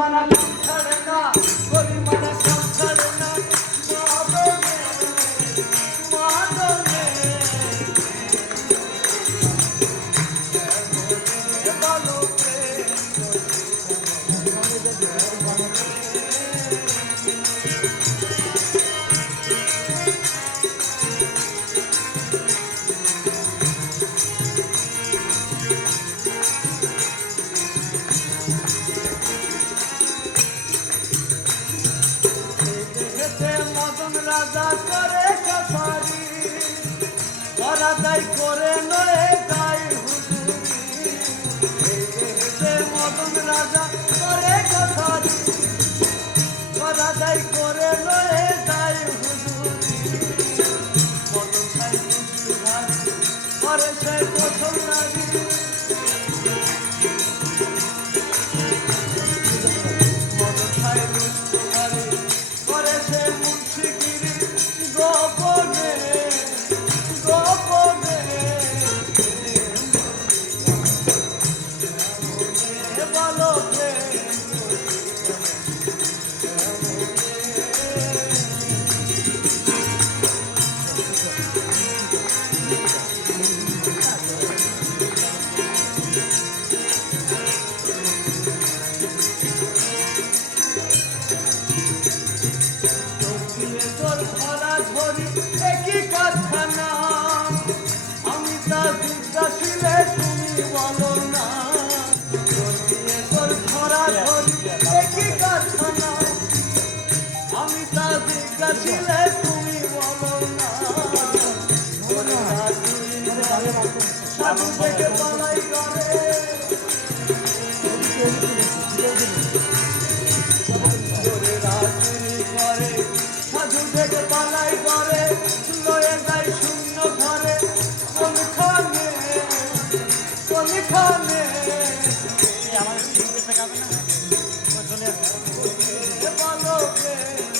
মানা কাম ছাড়ে না, গরি মানা কাম ছাড়ে না, মাদনে ভালো প্রেম মদন রাজা করে কাছারি, পরাদাই করে নয় গাই হুজুরি। মদন রাজা করে কাছারি, পরাদাই করে নয় গাই হুজুরি। মদন খাই দুষ্টু ভাই করে সে প্রথম নারী, মদন খাই দুষ্টু ভাই করে সে মুন্সিগিরি। গোপনে গোপনে ভালো প্রেম তোর ভরা ঝরি একই কারখানা, আমি তা জিজ্ঞাসিলে তুমি বলো না। তোর ভরা ঝরি একই কারখানা, আমি তা জিজ্ঞাসিলে তুমি বলো না। সাধু থেকে পালাই করে, করে সাধু থেকে পালাই করে, লয়ে যায় শূন্য ঘরে। কোনখানে কোনখানে ভালো প্রেম